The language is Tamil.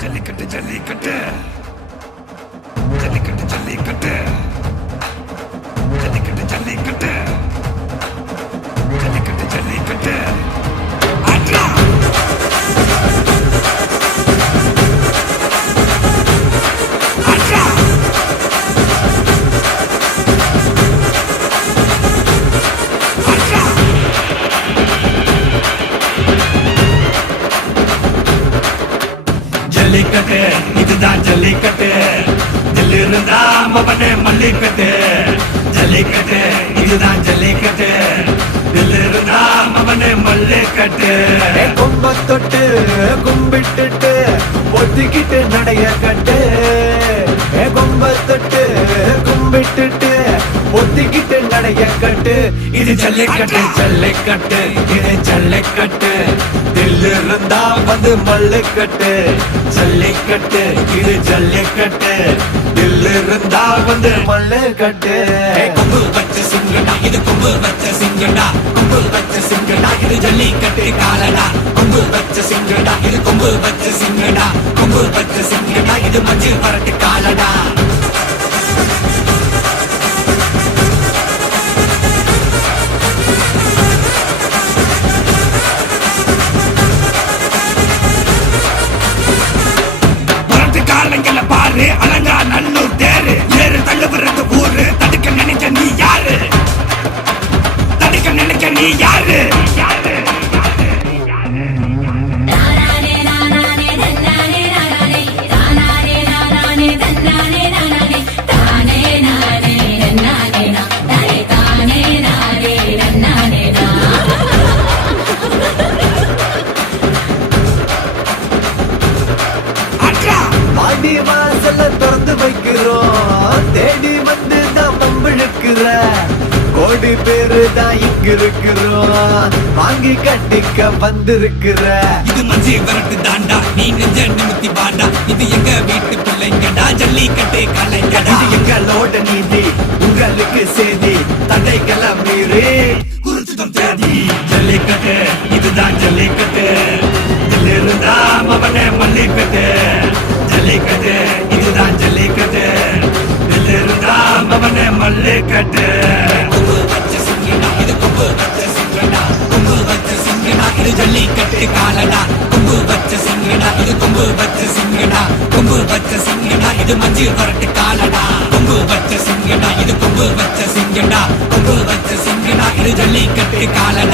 ஜல்லிக்கட்டு ஜல்லிக்கட்டு ஜல்லிக்கட்டு ஜல்லிக்கட்டு ஜல்லிக்கட்டு ஜல்லிக்கட்டு ஜல்லிக்கட்டு ஜல்லிக்கட்டு ஆட்ரா ஆட்ரா ஆட்ரா ஜல்லிக்கட்டு இதுதான் ஜல்லிக்கட்டு தில்லு இருந்தா மவனே மல்லிக்கட்டு ஜல்லிக்கட்டு இதுதான் ஜல்லிக்கட்டு தில்லு இருந்தா மவனே மல்லிக்கட்டு கொம்ப தொட்டு கும்பிட்டுட்டு ஒத்திக்கிட்டு நடைய கட்டு கொம்ப தொட்டு கும்பிட்டுட்டு ஒத்திக்கிட்டு நடைய கட்டு இது ஜல்லிக்கட்டு ஜல்லிக்கட்டு இது ஜல்லிக்கட்டு தில்லு இருந்தா வந்து மல்லுக்கட்டு ஜல்லிக்கட்டு இது ஜல்லிக்கட்டு தில்லு இருந்தா வந்து மல்லுக்கட்டு கொம்பு வச்ச சிங்கடா இது கொம்பு வச்ச சிங்கடா கொம்பு வச்ச சிங்கடா இது ஜல்லிக்கட்டு காலடா கொம்பு வச்ச சிங்கடா இது கொம்பு வச்ச சிங்கடா கொம்பு வச்ச சிங்கடா இது மஞ்சு வரட்டு காலடா காலங்கள பாரு அலங்கா நல்லூர் தேரு ஏறு தள்ளுவது ஊரு தடுக்க நினைக்க நீ யாரு தடுக்க நினைக்க நீ யாரு யாரு வாடி வாசல்ல திறந்து வைக்கிறோம் தேடி வந்து தான் பம்பிழுக்கிற கோடி பேரு தான் இங்க இருக்கிறோம் வாங்கி கட்டிக்க வந்திருக்கிற இது மஞ்சி வரட்டு தாண்டா நீ நெஞ்ச நிமித்தி பாண்டா இது எங்க வீட்டு பிள்ளைங்கடா ஜல்லிக்கட்டு கலைஞடா இது எங்களோட நீதி உங்களுக்கு செய்தி தடைகளை மீறி குறிச்சுதம் தேதி ஜல்லிக்கட்டு இதுதான் ஜல்லிக்கட்டு இதுல இருந்தா மவனே மல்லிக்கட்டு ஜல்லிக்கட்டு இதுதான் ஜல்லிக்கட்டு இதுல இருந்தா மவனே மல்லிக்கட்டு கொம்பு வச்ச சிங்கடா இது கொம்பு வச்ச சிங்கடா கொம்பு வச்ச சிங்கடா இது ஜல்லிக்கட்டு காலடா கொம்பு வச்ச சிங்கடா இது கொம்பு வச்ச சிங்கடா கொம்பு வச்ச சிங்கடா இது மஞ்சு வரட்டு காலடா கொம்பு வச்ச சிங்கடா இது கொம்பு வச்ச சிங்கடா கொம்பு வச்ச சிங்கடா இது ஜல்லிக்கட்டு காலடா